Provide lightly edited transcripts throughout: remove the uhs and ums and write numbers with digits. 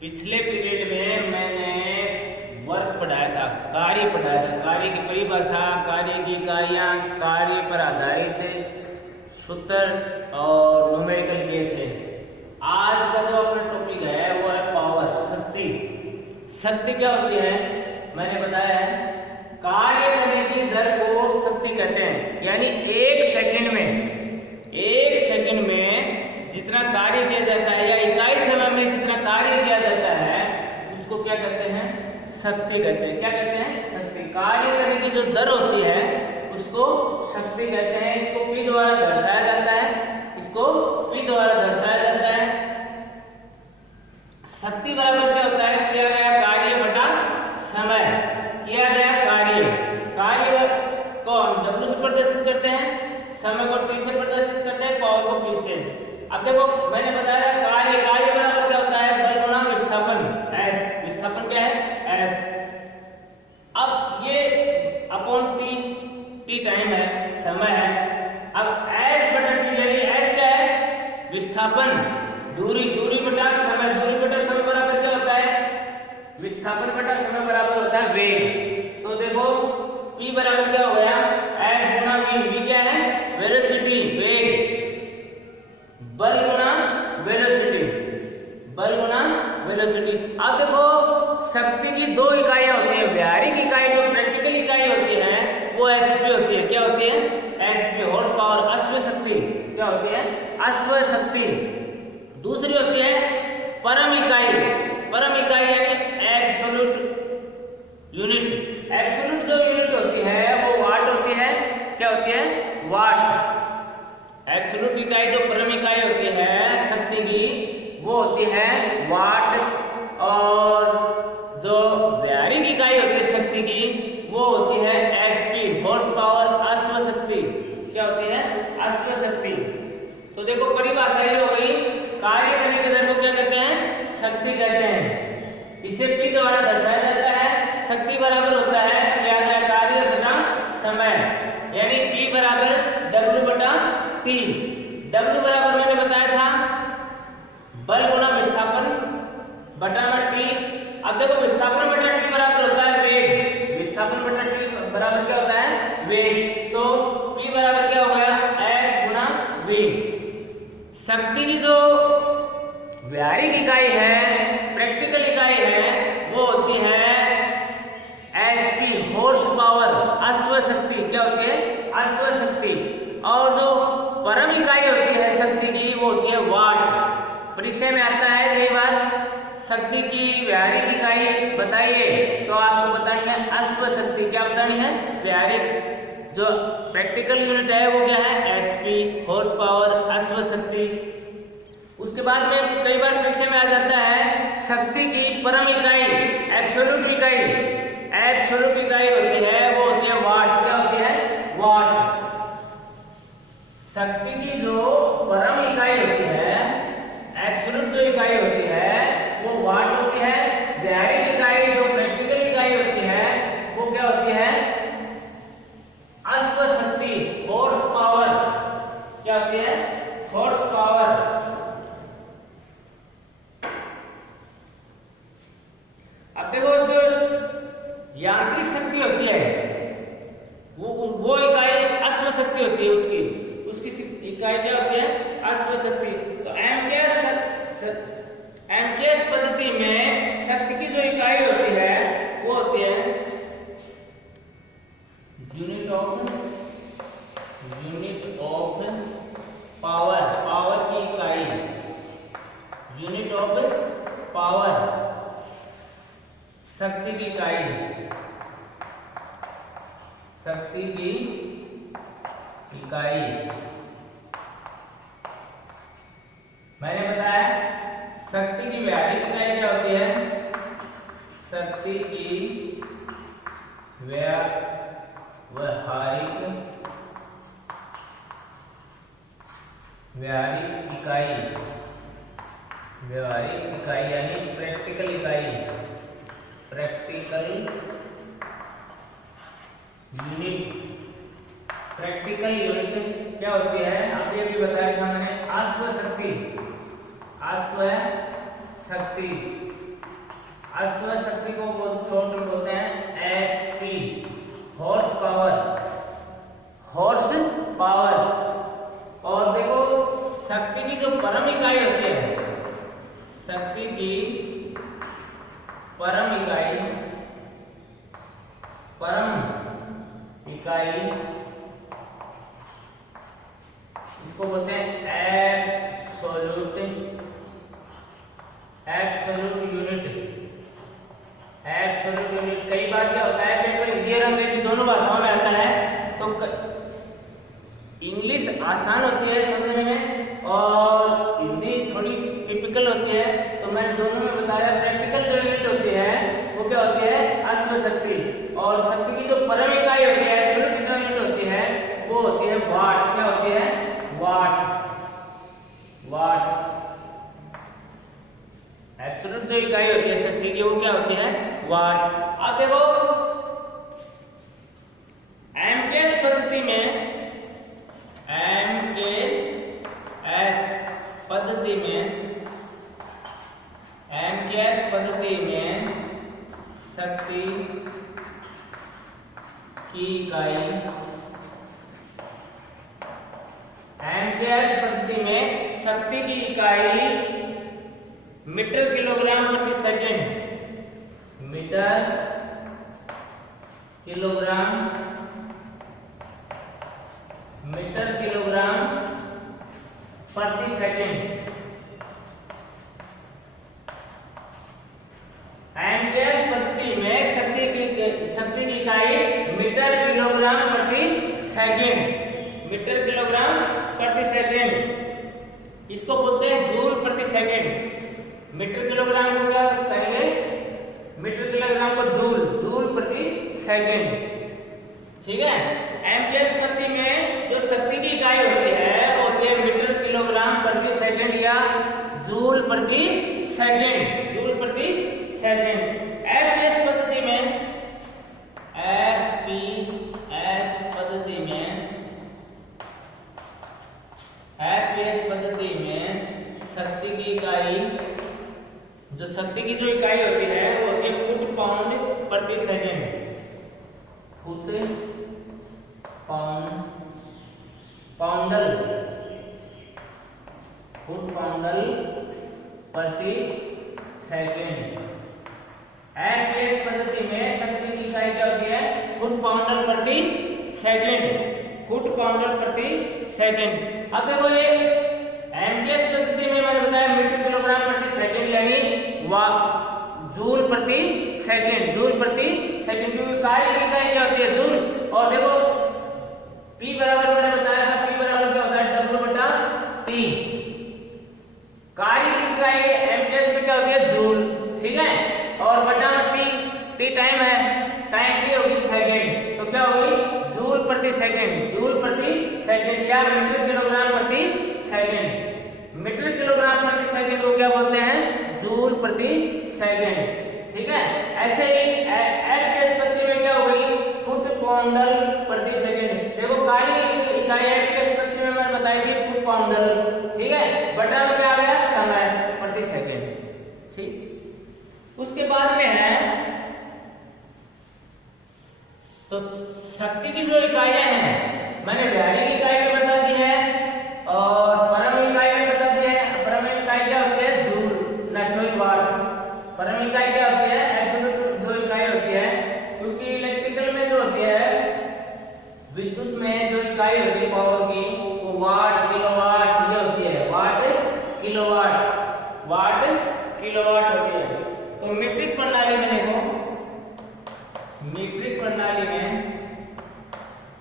पिछले पीरियड में मैंने वर्क पढ़ाया था, कार्य पढ़ाया था। कार्य की परिभाषा, कार्य की इकाइयाँ, कार्य पर आधारित सूत्र और न्यूमेरिकल किए थे। आज का जो अपना टॉपिक है वो है पावर, शक्ति। शक्ति क्या होती है मैंने बताया है, कार्य करने की दर को शक्ति कहते हैं। यानी एक सेकंड में जितना कार्य किया जाता है या इकाई समय में जितना कार्य किया जाता है उसको क्या कहते हैं, शक्ति कहते हैं। क्या कहते हैं, शक्ति। कार्य करने की जो दर होती है उसको शक्ति कहते हैं। इसको P द्वारा दर्शाया जाता है, इसको P द्वारा दर्शाया जाता है। शक्ति बराबर क्या होता है, किया गया कार्य बटा समय। किया गया कार्य को हम W से प्रदर्शित करते हैं, समय को T से प्रदर्शित करते हैं, पावर को P से। अब देखो मैंने बताया कार्य बराबर क्या होता है, बल गुणा विस्थापन, S। विस्थापन क्या है, S। अब ये अपॉन T टाइम है, समय है। अब S बटा T यानी S क्या है, विस्थापन, दूरी बटा समय। दूरी बटा समय बराबर क्या होता है, विस्थापन बटा समय बराबर होता है वेग। तो देखो P बराबर क्या हो गया, S गुणा V। V क्या है, वेलोसिटी, वेग। बल गुणा वेलोसिटी। अब देखो शक्ति की दो इकाइयां होती है। व्यावहारिक इकाई जो प्रैक्टिकल इकाई होती है वो HP होती है। क्या होती है, HP, हॉर्स पावर, अश्व शक्ति। क्या होती है, अश्व शक्ति। दूसरी होती है परम इकाई यानी एब्सोल्यूट यूनिट। एब्सोल्यूट जो यूनिट होती है वो वाट होती है। क्या होती है, वाट। एब्सोल्यूट इकाई जो परम इकाई होती है शक्ति की वो होती है वाट, और जो व्यावहारिक इकाई होती है शक्ति की वो होती है HP, हॉर्स पावर, अश्व शक्ति। क्या होती है, अश्व शक्ति। तो देखो परिभाषा ये हो गई, कार्य करने की दर को क्या कहते हैं, शक्ति कहते हैं। इसे P द्वारा दर्शाया जाता है। शक्ति बराबर होता है किया गया कार्य बटा समय, यानी P बराबर W बटा T। W बराबर मैंने बताया था बल गुणा विस्थापन बटा में T। अब देखो विस्थापन बटा T बराबर होता है वेग। विस्थापन बटा T बराबर क्या होता है, वेग। तो P बराबर क्या हो गया, F गुणा V। शक्ति की जो व्यावहारिक इकाई है, प्रैक्टिकल इकाई है, वो होती है HP, हॉर्स पावर, अश्व शक्ति। क्या होती है, अश्व शक्ति। और जो परम इकाई होती है शक्ति की वो होती है वाट। परीक्षा में आता है कई बार, शक्ति की व्यावहारिक इकाई बताइए, तो आपको बतानी है अश्व शक्ति। क्या बतानी है, व्यावहारिक। जो प्रैक्टिकल यूनिट है वो क्या है, HP, हॉर्स पावर, अश्व शक्ति। उसके बाद में कई बार परीक्षा में आ जाता है शक्ति की परम इकाई, एब्सोल्यूट इकाई। एब्सोल्यूट इकाई होती है वो होती है वाट। क्या होती है, वाट। शक्ति की जो परम इकाई होती है, एब्सोल्यूट जो इकाई होती है वो वाट होती है। व्यावहारिक इकाई जो प्रैक्टिकल इकाई होती है वो क्या होती है, अश्व शक्ति, हॉर्स पावर। क्या होती है, हॉर्स पावर। अब देखो जो यांत्रिक शक्ति होती है वो इकाई अश्व शक्ति होती है। उसकी इकाई क्या होती है, अश्व शक्ति। तो एमकेएस पद्धति में शक्ति की जो इकाई होती है वो होती है यूनिट ऑफ पावर। पावर की इकाई, यूनिट ऑफ पावर, शक्ति की इकाई, शक्ति की इकाई। मैंने बताया शक्ति की व्यावहारिक इकाई क्या होती है, शक्ति की व्यावहारिक इकाई यानी प्रैक्टिकल इकाई, प्रैक्टिकल यूनिट क्या होती है, अभी अभी बताया था मैंने, अश्व शक्ति। अश्व शक्ति को बहुत शॉर्ट में बोलते हैं HP, horse power, horse power. और देखो शक्ति की जो परम इकाई होती है, शक्ति की परम इकाई, परम इकाई इसको बोलते हैं absolute, absolute unit, absolute unit. कई बार क्या होता है पेपर हिंदी और अंग्रेजी दोनों भाषाओं में आता है, तो इंग्लिश आसान होती है समझने में और हिंदी थोड़ी टिपिकल होती है, तो मैंने दोनों में बताया। प्रैक्टिकल जो यूनिट होती है वो क्या होती है, अश्व शक्ति, और शक्ति की जो परम इकाई होती है, एब्सोल्यूट यूनिट होती है, वो होती है वाट। क्या होती है, वाट, वाट। एब्सोल्यूट जो इकाई होती है शक्ति की, वो क्या होती है, वाट। अब देखो एमकेएस पद्धति में, एमकेएस पद्धति में, एमकेएस पद्धति में शक्ति की इकाई, एमकेएस पद्धति में शक्ति की इकाई मीटर किलोग्राम प्रति second, metre kilogram, metre kilogram प्रति सेकंड। एमकेएस पद्धति में शक्ति की इकाई मीटर किलोग्राम प्रति सेकंड, मीटर किलोग्राम प्रति सेकंड। इसको बोलते हैं जूल प्रति सेकंड। मीटर किलोग्राम को क्या कहेंगे, मीटर किलोग्राम को जूल, जूल प्रति सेकंड। ठीक है। एमकेएस पद्धति में जो शक्ति की इकाई होती है वो होती है मीटर किलोग्राम प्रति सेकंड या जूल प्रति सेकंड, जूल प्रति सेकंड। एफपीएस पद्धति में, एफपीएस पद्धति में, एफपीएस पद्धति में शक्ति की इकाई, जो शक्ति की जो इकाई होती है वो होती है फुट पाउंड प्रति सेकंड, फुट पाउंड, पाउंडल, फुट पाउंडल प्रति सेकंड। एफपीएस पद्धति में शक्ति की इकाई क्या होती है, फुट पाउंडल प्रति सेकंड, फुट पाउंडल प्रति सेकंड। अब देखो ये एमकेएस पद्धति में मैंने बताया मीटर किलोग्राम प्रति सेकंड यानी जूल प्रति सेकंड, जूल प्रति सेकंड, क्योंकि कार्य की इकाई क्या होती है, जूल। और देखो P बराबर मैंने बताया था, P बराबर क्या होता है, W बटा T। कार्य की इकाई एमकेएस में क्या होती है, जूल, ठीक है। और बटा T, T टाइम है, टाइम की होगी सेकंड, तो क्या होगी, जूल प्रति सेकंड, जूल प्रति सेकंड या मीटर किलोग्राम प्रति सेकंड। मीटर किलोग्राम प्रति सेकंड को क्या बोलते हैं, जूल प्रति सेकंड, ठीक है। ऐसे ही एफपीएस पद्धति में क्या हो गई, फुट पाउंडल प्रति सेकंड। देखो कार्य की इकाई एफपीएस पद्धति में मैंने बताई थी फुट पाउंडल, ठीक है। बटा में क्या आ गया, समय प्रति सेकंड, ठीक। उसके बाद में है तो शक्ति की जो इकाइयां हैं मैंने व्यावहारिक इकाई में बता दी है और परम इकाई में बता दी है। परम इकाई क्या होती है, जूल ना सॉरी वाट। परम इकाई क्या होती है, एब्सोल्यूट जो इकाई होती है, क्योंकि इलेक्ट्रिकल में जो होती है, विद्युत में जो इकाई होती है पावर की, वो वाट, किलोवाट ये होती है, वाट, किलोवाट, वाट, किलोवाट होती है। तो मीट्रिक प्रणाली में देखो, मीट्रिक प्रणाली में,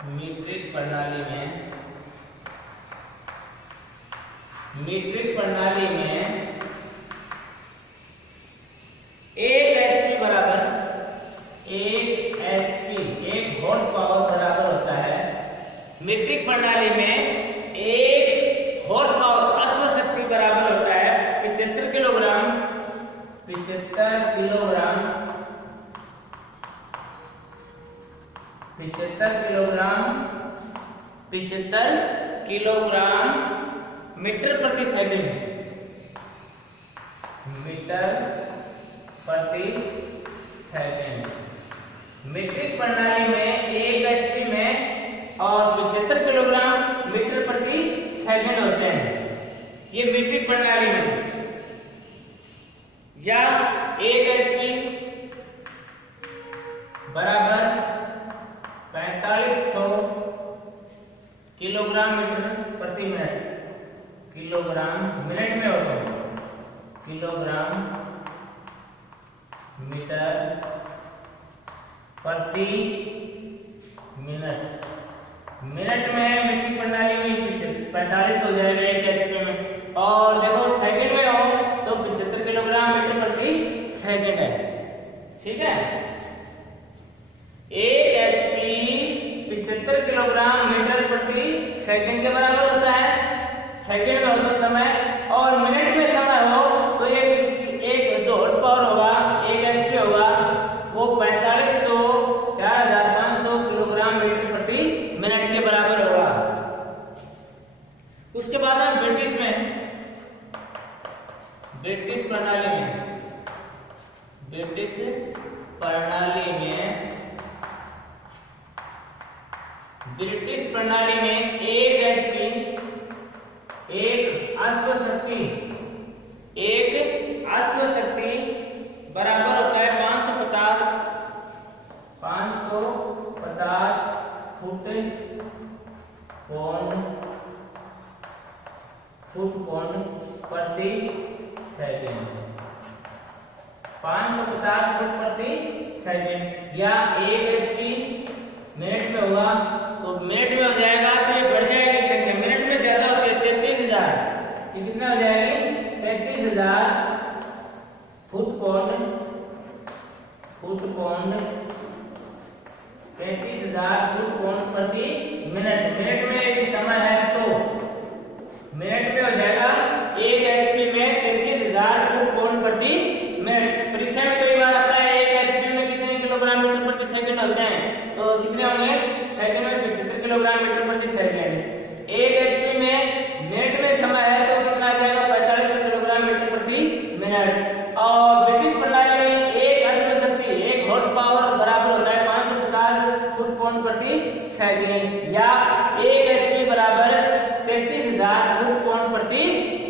मीट्रिक प्रणाली में, मीट्रिक प्रणाली में 1 एचपी बराबर, 1 एचपी 1 हॉर्स पावर बराबर होता है। मीट्रिक प्रणाली में 1 हॉर्स पावर अश्व शक्ति बराबर होता है 75 kilogram, 75 kilogram, 75 kilogram, 75 kilogram metre प्रति सेकंड, मीटर प्रति सेकंड। मीट्रिक प्रणाली में 1 एचपी में और 75 किलोग्राम मीटर प्रति सेकंड होते हैं, ये मीट्रिक प्रणाली में। या 1 एचपी बराबर 4500 किलोग्राम मीटर प्रति मिनट। किलोग्राम मिनट में होता है, किलोग्राम मीटर प्रति मिनट। मिनट में मीट्रिक प्रणाली में 45 हो जाएगा 1 एचपी में, और देखो सेकंड में हो तो 75 किलोग्राम मीटर प्रति सेकंड है। ठीक है, 1 एचपी 75 किलोग्राम मीटर प्रति सेकंड के बराबर होता है सेकंड में हो तो समय, और मिनट में समय हो तो एक जो हॉर्स पावर होगा 1 एचपी होगा वो 4500 4500 किलोग्राम मीटर प्रति मिनट के बराबर होगा। उसके बाद हम ब्रिटिश प्रणाली में ब्रिटिश प्रणाली में 1 एचपी एक अश्व शक्ति बराबर होता है 550 फुट पौंड प्रति सेकंड। 550 फुट प्रति सेकंड, या 1 एचपी मिनट में होगा तो मिनट में हो जाएगा तो ये बढ़ जाएगी संख्या, मिनट में ज्यादा होती है 33,000। ये कितना हो जाएगी 33,000 फुट पौंड 33,000 फुट पौंड प्रति मिनट। मिनट में यदि समय है तो मिनट में हो जाएगा 1 एचपी में 33,000 फुट पौंड प्रति मिनट। परीक्षा में कई बार आता है 1 एचपी में कितने किलोग्राम मीटर प्रति सेकंड होते हैं, तो कितने होंगे सेकंड में 75 किलोग्राम मीटर प्रति सेकंड। 1 एचपी में मिनट में समय है तो कितना आ जाएगा 4500 किलोग्राम मीटर प्रति मिनट। और ब्रिटिश प्रणाली में 1 अश्व शक्ति 1 हॉर्स पावर बराबर होता है 550 फुट पौंड प्रति सेकंड, या 1 एचपी बराबर 33,000 फुट पौंड प्रति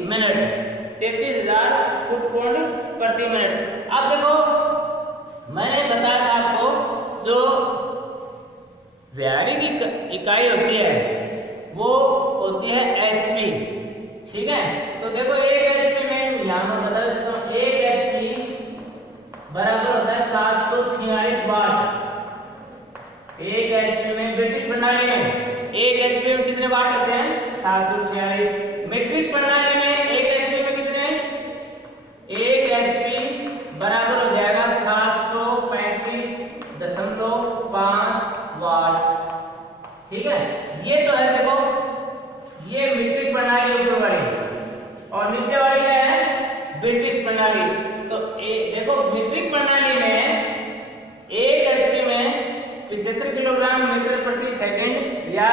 मिनट। 33,000 फुट पौंड प्रति मिनट। अब देखो मैंने बताया था आपको जो व्यावहारिक इकाई होती है वो होती है एचपी। ठीक है, तो देखो 1 एचपी में यहाँ मैं बता देता हूँ 1 एचपी बराबर होता है 746 वाट। 1 एचपी में ब्रिटिश प्रणाली में 1 एचपी में कितने वाट होते हैं 746। मीट्रिक प्रणाली में 1 एचपी में कितने 1 एचपी बराबर हो जाएगा 735.5 वाट। ठीक है, ये तो है देखो ये मीट्रिक प्रणाली ऊपर वाली, और नीचे वाली क्या है ब्रिटिश प्रणाली। तो देखो मीट्रिक प्रणाली में 1 एचपी में 75 किलोग्राम मीटर प्रति सेकंड, या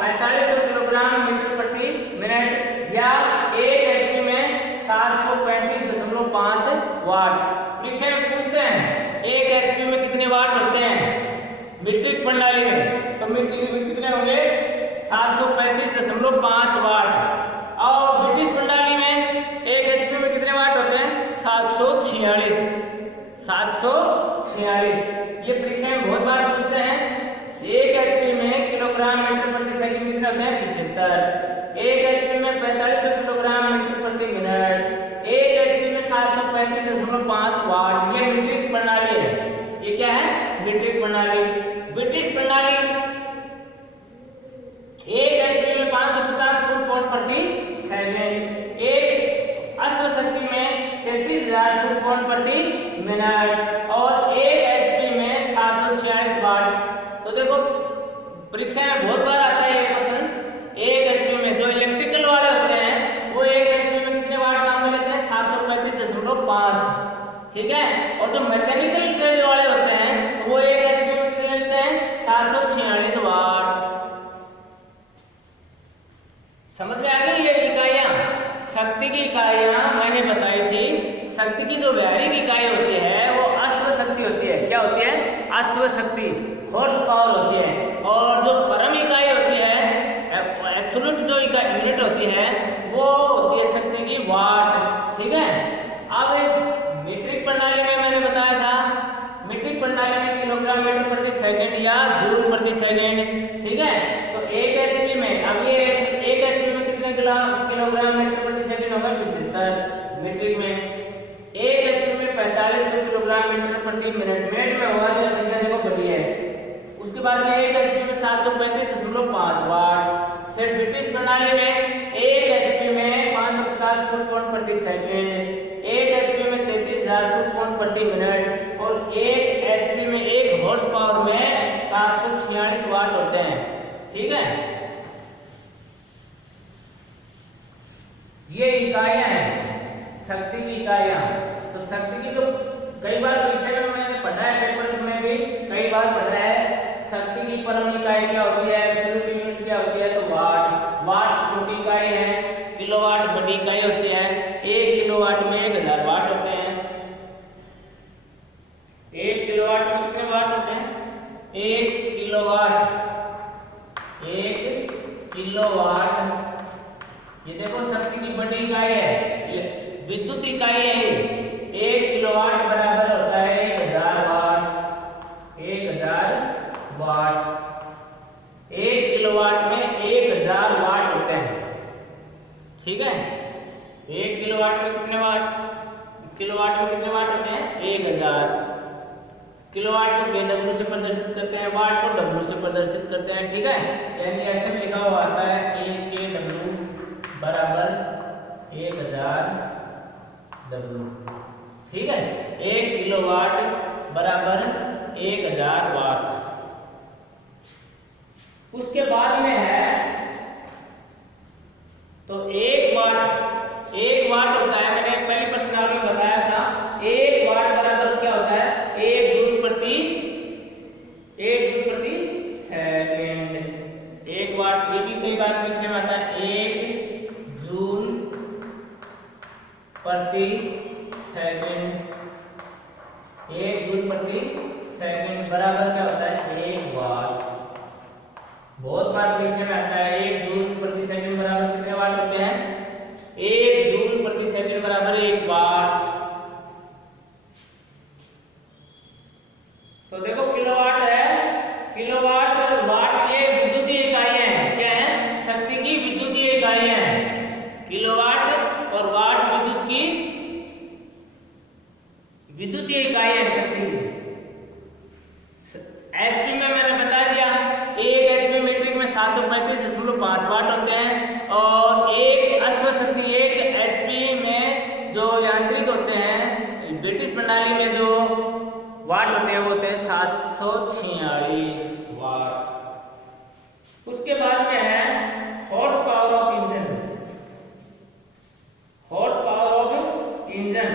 4500 किलोग्राम मीटर प्रति मिनट, या 1 एचपी में 735.5 वाट। परीक्षा में पूछते हैं 1 एचपी में कितने वाट होते हैं मीट्रिक प्रणाली में, तो मीट्रिक में कितने होंगे 735.5 वाट। और ब्रिटिश प्रणाली में 1 एचपी में कितने वाट होते हैं 746। ये परीक्षा में बहुत बार पूछते हैं। 1 एचपी में किलोग्राम मीटर प्रति सेकंड कितने होते हैं 75। 1 एचपी में 4500 किलोग्राम मीटर प्रति मिनट। 1 एचपी में 735.5 वाट। ये मीट्रिक प्रणाली है। ये क्या है मीट्रिक प्रणाली। ब्रिटिश प्रणाली 1 एचपी में 550 फुट पौंड प्रति सेकंड। 1 अश्व शक्ति में 33,000 फुट पौंड प्रति मिनट, और 1 एचपी में 746 वाट। तो देखो परीक्षा में बहुत बार आता है ये क्वेश्चन। 1 एचपी में जो इलेक्ट्रिकल वाले होते हैं वो 1 एचपी में कितने वाट काम में लेते हैं 735.5। ठीक है, और जो मैकेनिकल ट्रेड वाले होते हैं तो वो 1 एचपी में कितने लेते हैं 746 वाट। समझ में आ गई ये इकाइयां, शक्ति की इकाइयां मैंने बताई थी। शक्ति की जो व्यावहारिक इकाई होती है वो अश्व शक्ति होती है। क्या होती है? अश्व शक्ति, हॉर्स पावर होती है। और जो परम इकाई होती है, एब्सोल्यूट जो यूनिट होती है वो होती है शक्ति की वाट। ठीक है। अब मीट्रिक प्रणाली में मैंने बताया था, मीट्रिक प्रणाली में किलोग्राम मीटर प्रति सेकंड या जूल प्रति सेकंड। ठीक है। तो 1 एचपी में, अब ये 1 एचपी में कितने किलोग्राम मीटर प्रति सेकंड होगा? 75। मीट्रिक में 1 एचपी में 4500 किलोग्राम मीटर प्रति मिनट में होगा, जो संख्या देखो बड़ी है। उसके बाद में 1 एचपी में 735.5 वाट। फिर ब्रिटिश प्रणाली में 1 एचपी में 550 फुट पाउंड प्रति सेकंड, 1 एचपी में 33,000 फुट पाउंड प्रति मिनट और 1 एचपी में 1 हॉर्स पावर में 746 वाट होते हैं। ठीक है। ये इकाइयां हैं शक्ति की इकाइयां। तो शक्ति की तो कई बार परीक्षा में मैंने पढ़ा है, पेपर में भी कई बार पढ़ा है। शक्ति की परम इकाई क्या होती है, एब्सोल्यूट यूनिट क्या होती है? तो वाट। वाट छोटी इकाई है, किलोवाट बड़ी इकाई होती है। 1 किलोवाट में 1000 वाट होते हैं। 1 किलोवाट में कितने वाट होते हैं? 1 किलोवाट, 1 किलोवाट। ये देखो शक्ति की बड़ी इकाई है, विद्युत इकाई है। 1 किलोवाट बराबर होता है 1000 वाट। 1000 वाट, 1 किलोवाट में 1000 वाट होते हैं। ठीक है। 1 किलोवाट में कितने वाट? किलोवाट में कितने वाट होते हैं? 1000। किलोवाट को kW से प्रदर्शित करते हैं, वाट को W से प्रदर्शित करते हैं। ठीक है। यानी ऐसे लिखा हुआ आता है 1 kW बराबर 1000 W। ठीक है। 1 किलोवाट बराबर 1000 वाट। उसके बाद में है तो 1 वाट, 1 वाट होता है, मैंने पहले प्रश्नावली में बताया था, 1 वाट बराबर क्या होता है? 1 जूल प्रति सेकंड। 1 वाट, ये भी कई बार परीक्षा में आता है, 1 जूल प्रति सेकंड। 1 जूल प्रति सेकंड बराबर क्या होता है? 1 वाट। बहुत बार परीक्षा में आता है 1 जूल प्रति सेकंड बराबर कितने वाट होते हैं? 1 जूल प्रति सेकंड बराबर 1 वाट। तो देखो किलोवाट है, किलोवाट और वाट ये विद्युतीय इकाइयां हैं। क्या है? शक्ति की विद्युतीय इकाइयां हैं। किलोवाट और वाट विद्युत की विद्युतीय इकाइयां हैं शक्ति की। एचपी में मैंने बता दिया, 1 एचपी मीट्रिक में 735.5 वाट होते हैं। और एक अश्व शक्ति, 1 एचपी में जो यांत्रिक होते हैं, ब्रिटिश प्रणाली में जो वाट होते हैं वो होते हैं 746 वाट। उसके बाद में है horse power of engine. Horse power of engine,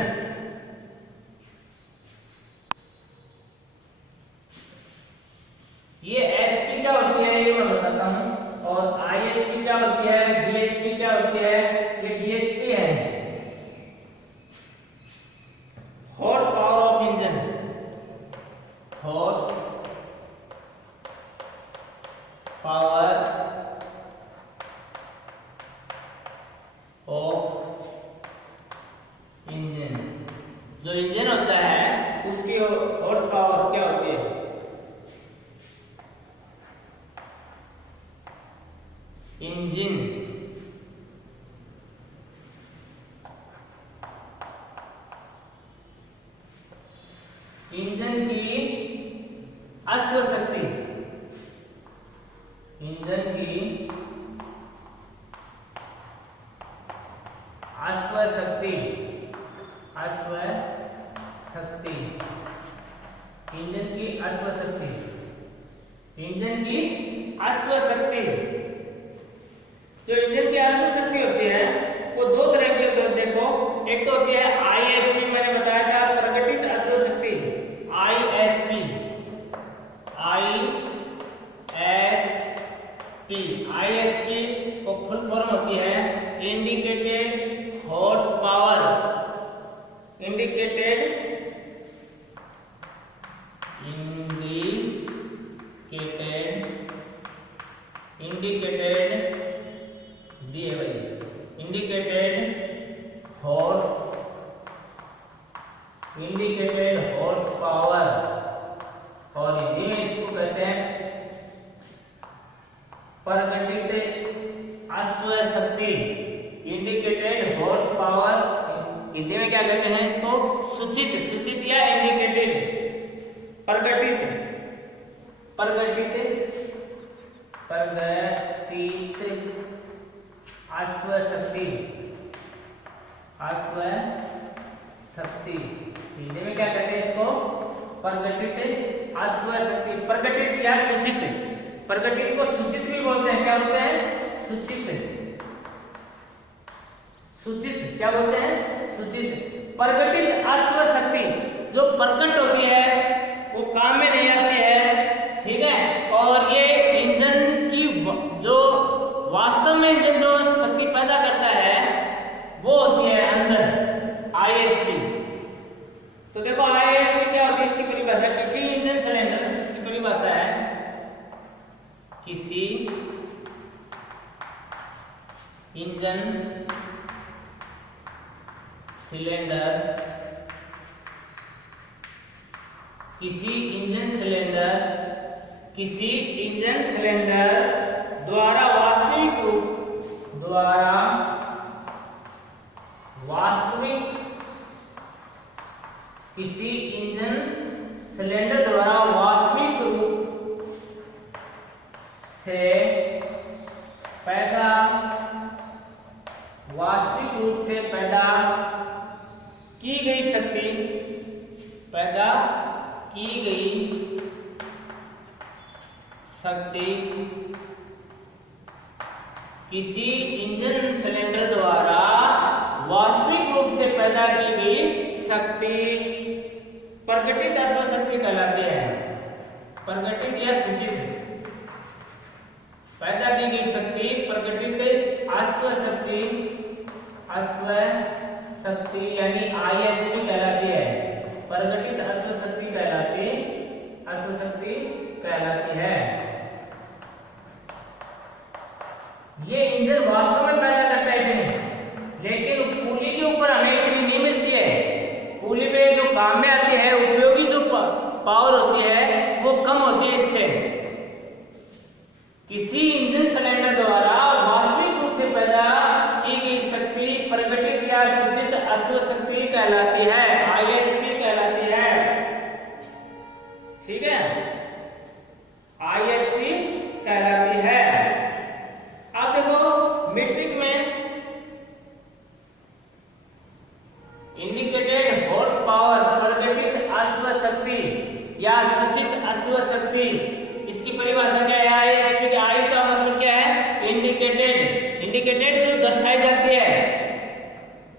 ये एचपी क्या होती है ये मैं बताता हूं, और आईएचपी क्या होती है, बीएचपी क्या होती है, ये बीएचपी है। Horse power of engine, horse power of engine, जो इंजन होता है उसकी हॉर्स पावर क्या होती है? इंजन इंजन की अश्व शक्ति, इंजन की अश्व शक्ति, अश्व शक्ति, इंजन की अश्व शक्ति, इंजन की अश्व शक्ति। जो इंजन की अश्व शक्ति होती है वो दो तरह की होती है। देखो, एक तो होती है आईएचपी, मैंने बताया था प्रकटित अश्व शक्ति, आईएचपी, इंडिकेटेड दिए भाई इंडिकेटेड हॉर्स पावर, और हिंदी में इसको कहते हैं प्रकटित अश्व शक्ति। इंडिकेटेड हॉर्स पावर हिंदी में क्या कहते हैं इसको? सूचित या इंडिकेटेड प्रकटित अश्व शक्ति हिंदी में क्या कहते हैं इसको? प्रकटित अश्व शक्ति। प्रकटित या सूचित, प्रकटित को सूचित भी बोलते हैं। क्या बोलते हैं? सूचित क्या बोलते हैं? सूचित। प्रकटित अश्व शक्ति जो प्रकट होती है वो काम में नहीं आती है, ठीक है। और ये इंजन की जो वास्तव में इंजन जो शक्ति पैदा करता है वो होती है अंदर IHP। तो देखो IHP क्या होती है? इसकी परिभाषा किसी इंजन सिलेंडर, इसकी परिभाषा है किसी इंजन सिलेंडर द्वारा वास्तविक रूप से पैदा की गई शक्ति किसी इंजन सिलेंडर द्वारा वास्तविक रूप से पैदा की गई शक्ति प्रकटित अश्व शक्ति कहलाती है। प्रकटित या सूचित पैदा की गई शक्ति प्रकटित अश्व शक्ति यानी IHP कहलाती है। प्रकटित अश्व शक्ति कहलाती है। ये इंजन वास्तव में पैदा करता है इतनी, लेकिन पुली के ऊपर हमें इतनी नहीं मिलती है। पुली पे जो काम में आती है, उपयोगी जो पावर होती है वो कम होती है इससे। किसी इंजन सिलेंडर द्वारा वास्तविक रूप से पैदा की गई शक्ति प्रकटित या सूचित अश्व शक्ति कहलाती है, IHP कहलाती है, ठीक है। IHP कहलाती है। अब देखो मीट्रिक में इंडिकेटेड हॉर्स पावर प्रकटित अश्व शक्ति या सूचित अश्व शक्ति, इसकी परिभाषा क्या है? IHP के I का मतलब क्या है? इंडिकेटेड जो दर्शाई जाती है,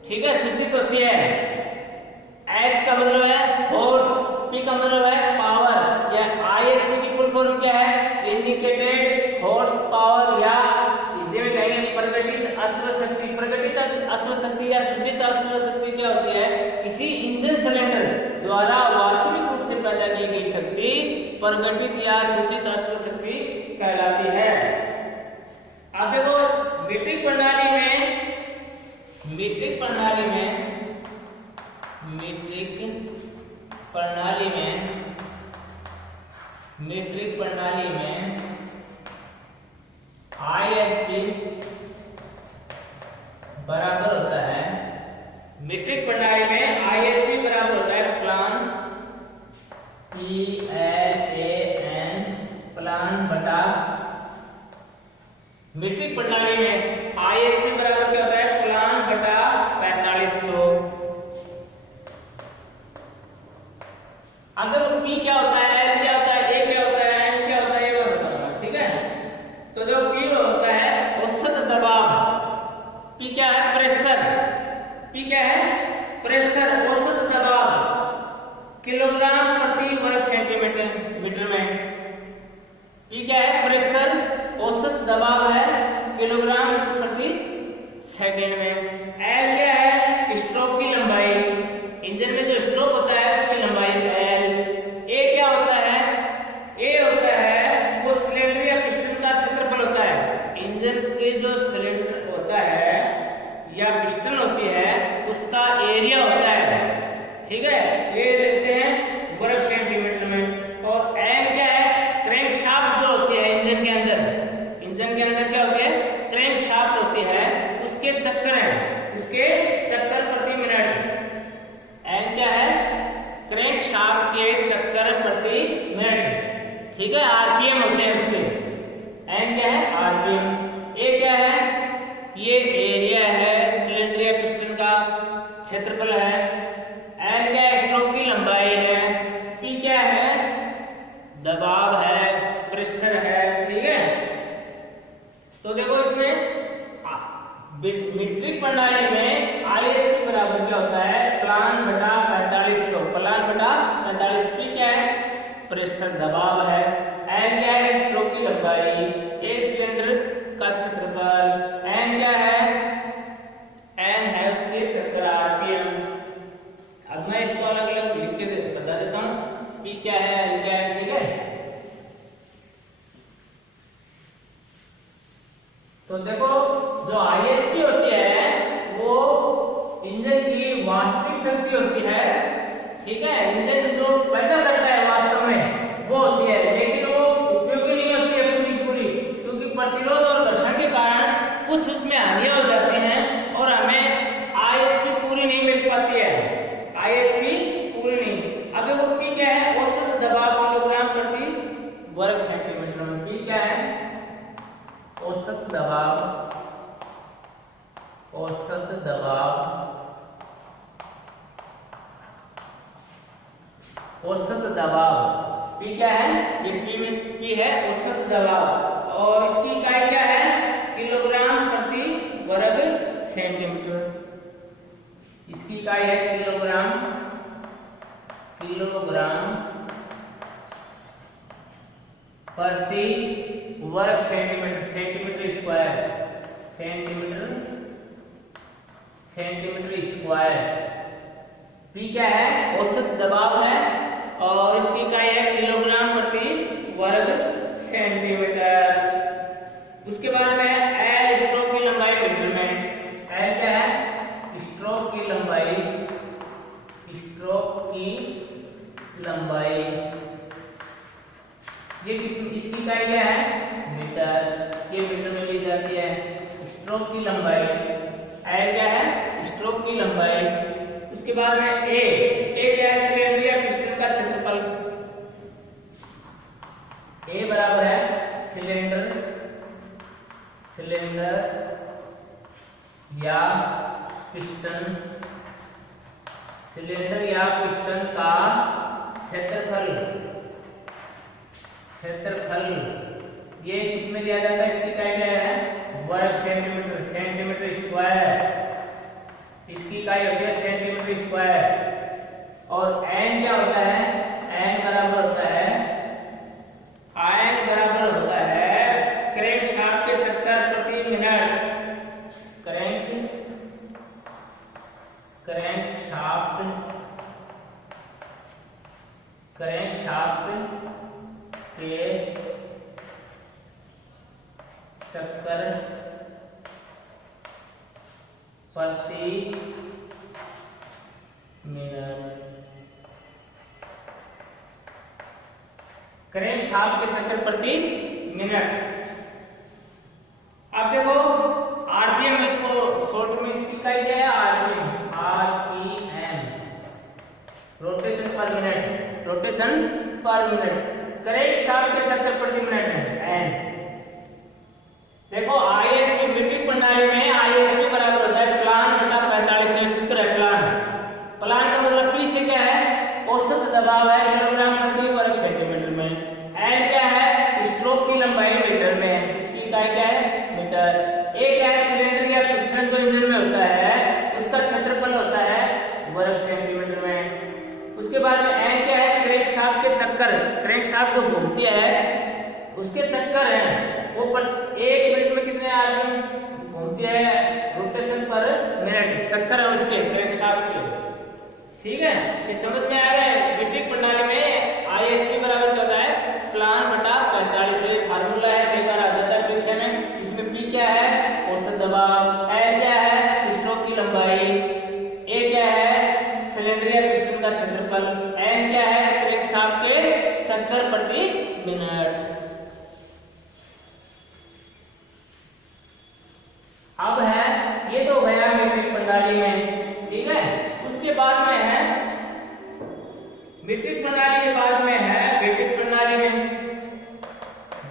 ठीक है, सूचित होती है। H का मतलब है हॉर्स, P का मतलब है पावर। या IHP की फुल फॉर्म क्या है? इंडिकेटेड हॉर्स पावर या हिंदी में कहेंगे प्रकटित अश्व शक्ति। प्रकटित अश्व शक्ति या सूचित अश्व शक्ति क्या होती है? किसी इंजन सिलेंडर द्वारा वास्तविक रूप से पैदा की गई शक्ति प्रकटित या सूचित अश्व शक्ति कहलाती है। अब देखो मीट्रिक प्रणाली में IHP बराबर होता है, मीट्रिक प्रणाली में IHP बराबर होता है प्लान PLAN प्लान बटा। मीट्रिक प्रणाली में IHP बराबर क्या होता है? प्लान बटा 4500। अगर P क्या होता है, L क्या होता है, A क्या होता है, N क्या होता है, ये मैं बताऊंगा, ठीक है। तो जो P होता है औसत दबाव, P क्या है? प्रेशर। P क्या है? प्रेशर, औसत दबाव किलोग्राम प्रति वर्ग सेंटीमीटर में। P क्या है? प्रेशर, औसत दबाव है किलोग्राम प्रति सेकंड में। L क्या है? स्ट्रोक की लंबाई, इंजन ठीक है, ये देते हैं वर्ग सेंटीमीटर में। और एन क्या है, क्रैंक शाफ्ट जो होती है इंजन के अंदर, इंजन के अंदर क्या होती है, क्रैंक शाफ्ट होती है, उसके चक्कर हैं, उसके चक्कर प्रति मिनट। एन क्या है, क्रैंक शाफ्ट के चक्कर प्रति मिनट, ठीक है, आरपीएम होते हैं उसके। एन क्या है, आरपीएम। ए क्या है, ये एरिया है सिलेंडर या पिस्टन का, क्षेत्रफल है। एल क्या है, स्ट्रोक की लंबाई है। पी क्या है, दबाव है, प्रेशर है, ठीक है। तो देखो इसमें मीट्रिक प्रणाली में आईएसपी बराबर क्या होता है, प्लान बटा 4500, प्लान बटा 45। पी क्या है, प्रेशर दबाव है। एन क्या है, स्ट्रोक की लंबाई। ए सिलेंडर का क्षेत्रफल। एन क्या है, एन है उसके चक्कर, आरपीएम। अब मैं इसको अलग अलग लिख के बता देता हूँ, पी क्या है, एन क्या है, ठीक है। तो देखो जो आईएसपी होती है वो इंजन की वास्तविक शक्ति होती है, ठीक है, इंजन जो पैदा करता है वास्तव में वो होती है, लेकिन वो उपयोगी नहीं होती है पूरी पूरी, क्योंकि प्रतिरोध और घर्षण के कारण कुछ उसमें हानियां हो जाती हैं और हमें आईएसपी पूरी नहीं मिल पाती है, आईएसपी पूरी नहीं। अब देखो पी क्या है, औसत दबाव किलोग्राम प्रति वर्ग सेंटीमीटर में। पी क्या है, औसत दबाव, औसत दबाव, औसत दबाव। पी क्या है, ये पी में पी है औसत दबाव, और इसकी इकाई क्या है, किलोग्राम प्रति वर्ग सेंटीमीटर। इसकी इकाई है किलोग्राम, किलोग्राम प्रति वर्ग centimetre, centimetre square, centimetre, centimetre square. P क्या है, औसत दबाव है, और इसकी इकाई है किलोग्राम प्रति वर्ग सेंटीमीटर। उसके बाद में एल स्ट्रोक की लंबाई मीटर में। एल क्या है, स्ट्रोक की लंबाई, स्ट्रोक की लंबाई। ये इसकी इकाई क्या है, मीटर, ये मीटर में ली जाती है। स्ट्रोक की लंबाई, एल क्या है, स्ट्रोक की लंबाई। उसके बाद में ए क्या है, सिलेंडर या पिस्टन का क्षेत्रफल। ए बराबर है सिलेंडर, सिलेंडर या पिस्टन, सिलेंडर या पिस्टन का क्षेत्रफल, क्षेत्रफल। ये किसमें लिया जाता है, इसकी इकाई क्या है, वर्ग सेंटीमीटर, सेंटीमीटर स्क्वायर। इसकी इकाई होती है सेंटीमीटर स्क्वायर। और एन क्या होता है, एन बराबर होता है, एन बराबर होता है क्रैंक शाफ्ट के चक्कर प्रति minute. Crank, crank shaft, crank shaft के चक्कर प्रति मिनट। क्रैंक शाफ्ट के चक्कर प्रति मिनट। अब देखो आरपीएम, इसको शॉर्ट में इसकी इकाई क्या है, आरपीएम, आरपीएम, रोटेशन पर मिनट, रोटेशन पर मिनट। क्रैंक शाफ्ट के चक्कर प्रति मिनट है एन। देखो आईएसपी मीट्रिक प्रणाली में आईएसपी बराबर होता है प्लान बटा 45, सूत्र है प्लान। प्लान का मतलब पी से क्या है, औसत दबाव है किलोग्राम प्रति वर्ग सेंटीमीटर में। एन क्या है, स्ट्रोक की लंबाई मीटर में, इसकी इकाई क्या है, मीटर। ए क्या है, सिलेंडर या पिस्टन जो इंजन में होता है उसका क्षेत्रफल होता है वर्ग सेंटीमीटर में। उसके बाद में एन क्या है, क्रैंक शाफ्ट के चक्कर, क्रैंक शाफ्ट जो घूमती है उसके चक्कर है, वो पर 1 मिनट में कितने आरपीएम घूमती है, रोटेशन पर मिनट, चक्कर है उसके क्रैंक शाफ्ट के, ठीक है। ये समझ में आ रहा है। मीट्रिक प्रणाली में आईएसपी बराबर क्या होता है, प्लान बटा 45, फार्मूला है, कई बार आ जाता है परीक्षा में। इसमें पी क्या है, औसत दबाव, एल क्या है, स्ट्रोक की लंबाई, ए क्या है, सिलेंडर या पिस्टन का क्षेत्रफल, एन क्या है क्रैंकशाफ्ट के चक्कर प्रति मिनट। अब है ये तो गया मीट्रिक प्रणाली में, ठीक है। उसके बाद में है मीट्रिक प्रणाली के बाद में है ब्रिटिश प्रणाली में।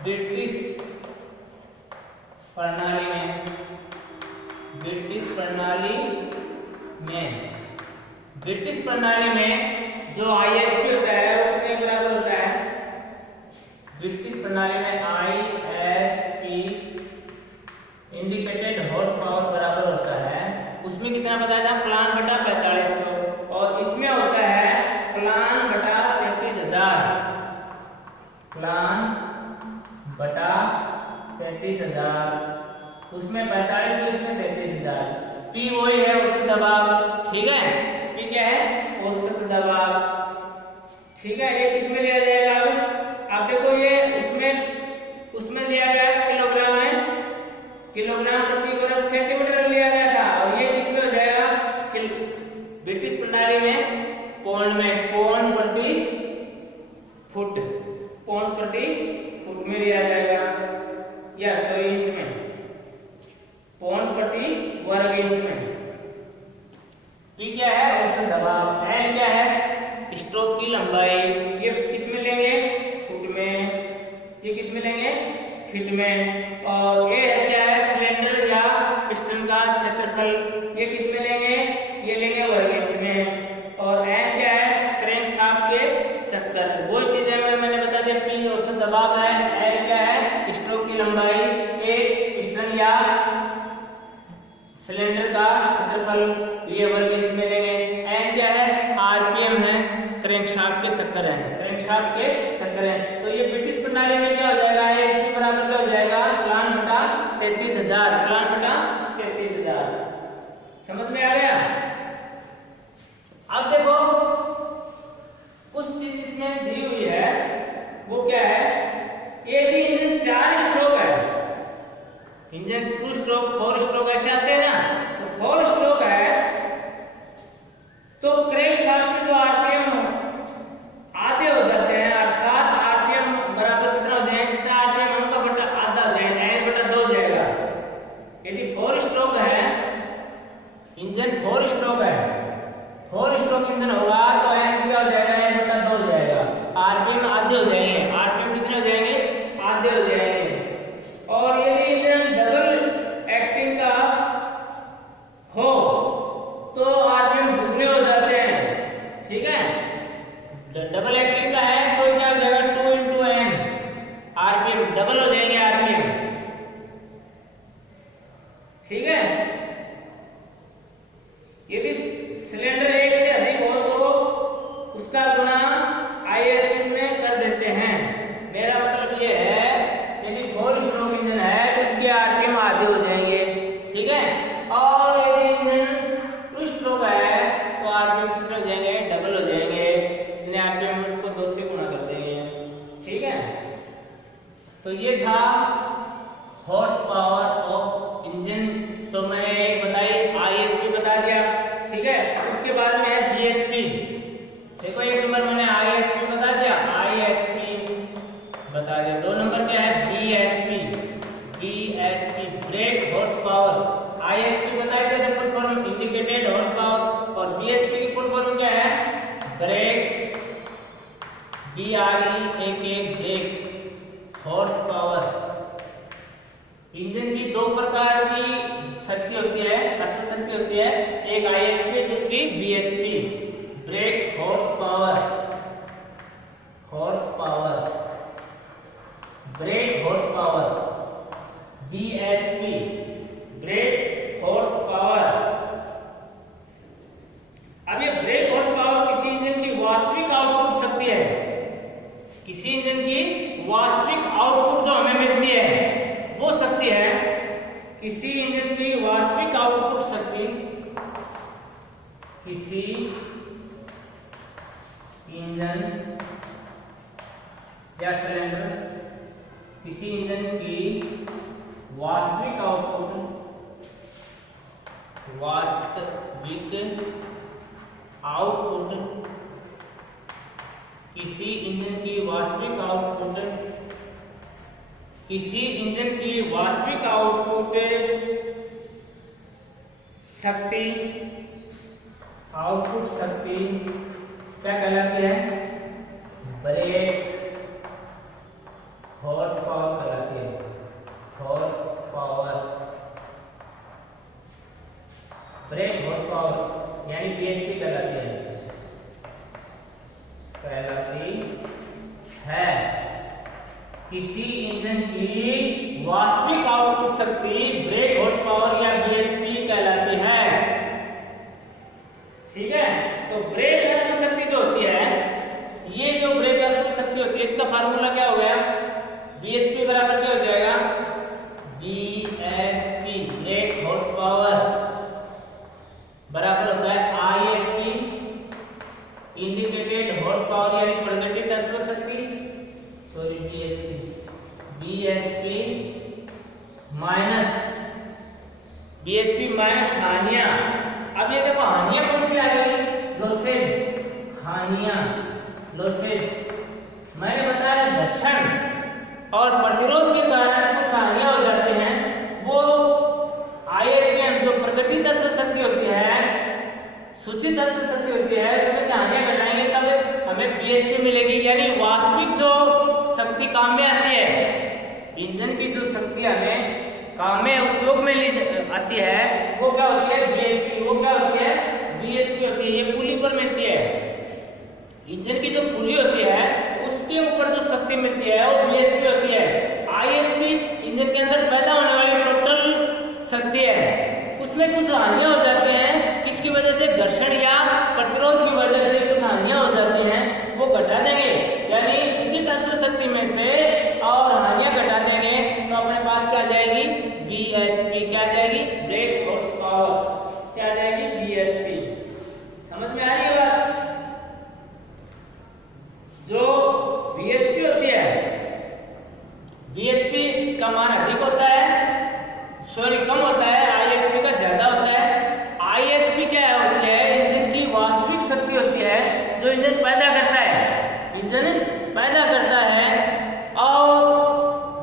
ब्रिटिश प्रणाली में, ब्रिटिश प्रणाली में, ब्रिटिश प्रणाली में जो आईएसपी होता है वो कितने बराबर होता है? ब्रिटिश प्रणाली में आईएसपी इंडिकेटेड हॉर्स पावर बराबर होता है, उसमें कितना बताया था? प्लान बटा 4500, और इसमें होता है प्लान बटा 33,000, प्लान बटा 33,000, उसमें 4500, इसमें 33,000। पी वही है औसत दबाव, ठीक है। पी क्या है? औसत दबाव, ठीक है। ये किसमें लिया जाएगा? अब आप देखो ये उसमें लिया गया किलोग्राम में, किलोग्राम प्रति वर्ग सेंटीमीटर लिया गया था, और ये किसमें हो जाएगा? ब्रिटिश प्रणाली में पौंड में, पौंड प्रति फुट, पौंड प्रति फुट में लिया जाएगा, या 100 इंच में, पौंड प्रति वर्ग इंच में। पी क्या है? औसत दबाव। एन क्या है? स्ट्रोक की लंबाई। ये किस में लेंगे? फुट में। ये किस में लेंगे? फीट में। और ये क्या है? सिलेंडर या पिस्टन का क्षेत्रफल। ये किस में लेंगे? ये लेंगे वर्ग इंच में। और एन क्या है? क्रैंकशाफ्ट के चक्कर। वो चीजें मैंने बता दिया। पी औसत दबाव है, एन क्या है? स्ट्रोक की लंबाई, ए पिस्टन या सिलेंडर का क्षेत्रफल, ये वर्ग इंच में लेंगे। एन क्या है? आरपीएम है, क्रैंकशाफ्ट के चक्कर है, क्रैंकशाफ्ट के चक्कर है। तो ये ब्रिटिश प्रणाली में क्या हो जाएगा? इसके बराबर क्या हो जाएगा? प्लान बटा 33,000, प्लान बटा 33,000। समझ में आ गया? अब देखो कुछ चीज इसमें दी हुई है, वो क्या है? यदि इंजन 4 स्ट्रोक है, इंजन 2 स्ट्रोक 4 स्ट्रोक ऐसे आते हैं ना, तो 4 स्ट्रोक है तो क्रैंकशाफ्ट के जो आरपीएम आधे हो जाते हैं, अर्थात आरपीएम बराबर कितना हो जाए? जितना आरपीएम होगा बटा आधा हो जाएगा, एन बटा 2 हो जाएगा। यदि 4 स्ट्रोक है, इंजन 4 स्ट्रोक है, 4 स्ट्रोक इंजन होगा तो एन क्या हो जाएगा? एन बटा 2 हो जाएगा। आरपीएम आधे हो जाएंगे, आरपीएम कितने हो जाएंगे? आधे हो जाएंगे। और यदि इंजन डबल एक्टिंग का हो तो आरपीएम दुगने हो जाते हैं, ठीक है। डबल एक्टिंग का है तो क्या हो जाएगा? 2 × n, आरपीएम डबल हो जाएंगे, आरपीएम, ठीक है। यदि सिलेंडर 1 से अधिक हो तो उसका गुना आईएसपी में कर देते हैं। मेरा मतलब ये है यदि 4 स्ट्रोक इंजन है तो इसके आरपीएम आधे हो जाएंगे, ठीक है। और यदि इंजन 2 स्ट्रोक है तो आरपीएम कितने हो जाएंगे? डबल हो जाएंगे, जिन्हें आरपीएम उसको 2 से गुना कर देंगे, ठीक है। तो ये था हॉर्स पावर ऑफ इंजन। तो मैंने एक बताई, आईएसपी बता दिया, ठीक है। उसके बाद में है बीएचपी। देखो एक नंबर मैंने आईएसपी बता दिया, आईएसपी बता दिया। 2 नंबर क्या है? BHP, BHP brake horse power. ISP बता दिया था full form indicated horse power, और बीएचपी की फुल फॉर्म क्या है? Brake, BREAK brake horse power. Engine की 2 प्रकार की शक्ति होती है, अश्व शक्ति होती है, एक आईएसपी, दूसरी BHP, brake horse power, horse power, break horse power, BHP, brake horse power. अब ये ब्रेक हॉर्स पावर किसी इंजन की वास्तविक आउटपुट शक्ति है, किसी इंजन की वास्तविक आउटपुट जो हमें मिलती है वो शक्ति है। किसी इंजन की वास्तविक आउटपुट शक्ति, किसी इंजन या सिलेंडर, किसी इंजन की वास्तविक आउटपुट, वास्तविक आउटपुट किसी इंजन की वास्तविक आउटपुट शक्ति क्या कहलाती है? ब्रेक हॉर्स पावर कहलाती है। ब्रेक हॉर्स पावर यानी बीएचपी कहलाती है। किसी इंजन की वास्तविक आउटपुट शक्ति ब्रेक हॉर्स पावर या बीएचपी कहलाती है। ठीक है, तो ब्रेक अश्व शक्ति जो होती है, ये जो ब्रेक अश्व शक्ति होती है, इसका फार्मूला क्या हो गया? बीएचपी बराबर क्या हो जाएगा? बीएचपी ब्रेक हॉर्स पावर बराबर होता है आईएचपी इंडिकेटेड हॉर्स पावर यानी प्रगटित अश्व शक्ति, सॉरी बीएचपी माइनस हानियां। अब ये देखो हानियां कौन सी आ गई? लॉसेज। मैंने बताया घर्षण और प्रतिरोध के कारण कुछ हानियां हो जाती हैं, वो आईएचपी जो प्रगटित अश्व शक्ति होती है, सूचित अश्व शक्ति होती है, उसमें से हानियां घटाएंगे तब हमें बीएचपी मिलेगी। यानी वास्तविक जो शक्ति काम में आती है, इंजन की जो शक्ति हमें काम में उपयोग में ली आती है, वो क्या होती है? बीएचपी। वो क्या होती है? बीएचपी होती है। ये पुली पर मिलती है। इंजन की जो पुली होती है उसके ऊपर जो शक्ति मिलती है वो बीएचपी होती है। आईएचपी इंजन के अंदर पैदा होने वाली टोटल शक्ति है, उसमें कुछ हानियां हो जाती हैं, किसकी वजह से? घर्षण या प्रतिरोध की वजह से कुछ हानियां हो जाती हैं, वो घटा देंगे। यानी सूचित अश्व शक्ति में से और हानियां घटा देंगे तो अपने पास क्या आ जाएगी? बीएचपी। क्या आ जाएगी? Break horse power. क्या आ जाएगी? बीएचपी। समझ में आ रही है बात? जो बीएचपी होती है, बीएचपी का मान अधिक होता है, कम होता है, आईएचपी का ज्यादा होता है। आईएचपी क्या होती है? इंजन की वास्तविक शक्ति होती है जो इंजन पैदा करता है, और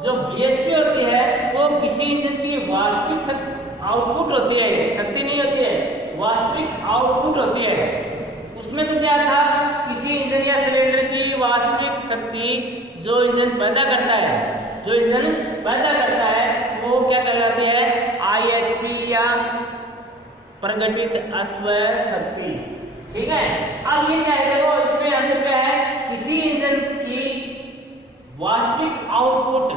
जो बीएचपी होती है वो किसी इंजन की वास्तविक आउटपुट होती है, शक्ति नहीं होती है, वास्तविक आउटपुट होती है। उसमें तो क्या था? किसी इंजन या सिलेंडर की वास्तविक शक्ति जो इंजन पैदा करता है, वो क्या कहलाती है? आईएचपी या प्रगटित अश्व शक्ति। ठीक है, अब ये क्या है? देखो इसमें अंदर क्या है? किसी इंजन की वास्तविक आउटपुट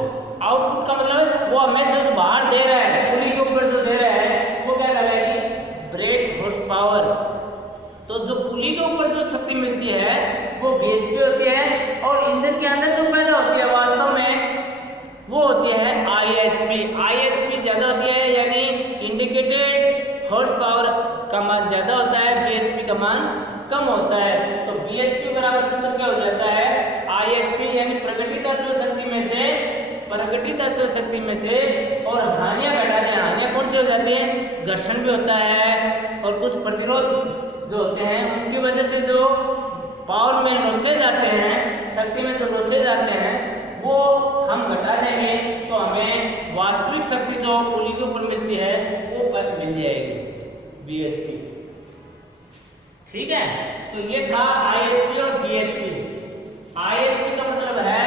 का मतलब वो हमें जो बाहर दे रहा है, पुली के ऊपर जो दे रहा है, वो क्या कहलाएगी? Brake horse power. तो जो पुली के ऊपर जो शक्ति मिलती है वो बीएचपी होती है, और इंजन के अंदर जो पैदा होती है वास्तव में वो होती है आईएचपी ज्यादा होती है, यानी इंडिकेटेड हॉर्स पावर का मान ज्यादा होता है, बीएचपी का मान कम होता है। तो बीएचपी बराबर सूत्र क्या हो जाता है? आईएचपी यानी प्रगटित अश्व शक्ति में से और हानियां घटा दें। हानियां कौन सी हो जाती हैं? घर्षण भी होता है, और कुछ प्रतिरोध जो होते हैं उनकी वजह से जो पावर में लॉसेज आते हैं, शक्ति में जो लॉसेज आते हैं, वो हम घटा देंगे तो हमें वास्तविक शक्ति जो पुली के ऊपर मिलती है वो मिल जाएगी, बीएचपी। ठीक है, तो ये था आईएचपी और बीएचपी। आईएचपी का मतलब है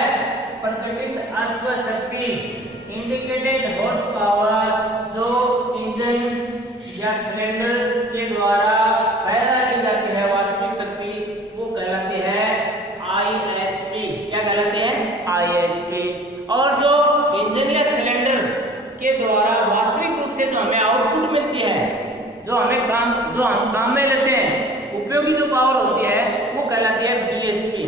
प्रगटित अश्व शक्ति, इंडिकेटेड हॉर्स पावर, जो इंजन या सिलेंडर के द्वारा पैदा की जाती है वास्तविक शक्ति, वो कहलाती है आईएचपी। क्या कहलाती है? आईएचपी। और जो इंजन या सिलेंडर के द्वारा वास्तविक रूप से जो हमें आउटपुट मिलती है, जो हम काम में लेते हैं, उपयोगी जो पावर होती है, वो कहलाती है बीएचपी।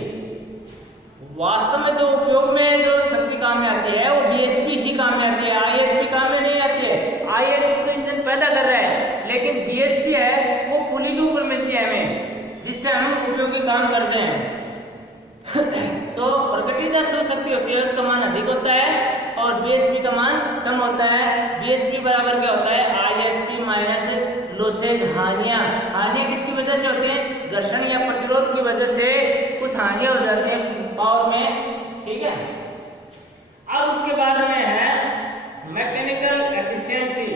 वास्तव में जो उपयोग में जो शक्ति काम में आती है वो बीएचपी ही काम में आती है, आईएचपी काम में नहीं आती है। आईएचपी तो इंजन पैदा कर रहा है, लेकिन बीएचपी है वो पुली के ऊपर मिलती है हमें, जिससे हम उपयोगी काम करते हैं। तो प्रगटित अश्व शक्ति होती है, उसका मान अधिक होता है और बीएचपी का मान कम होता है। बीएचपी बराबर क्या होता है? आईएचपी माइनस लॉसेज, हानियां किसकी वजह से होती है? घर्षण या प्रतिरोध की वजह से कुछ हाँ ये हो जाते हैं पावर में, ठीक है। अब उसके बाद में है मैकेनिकल एफिशिएंसी,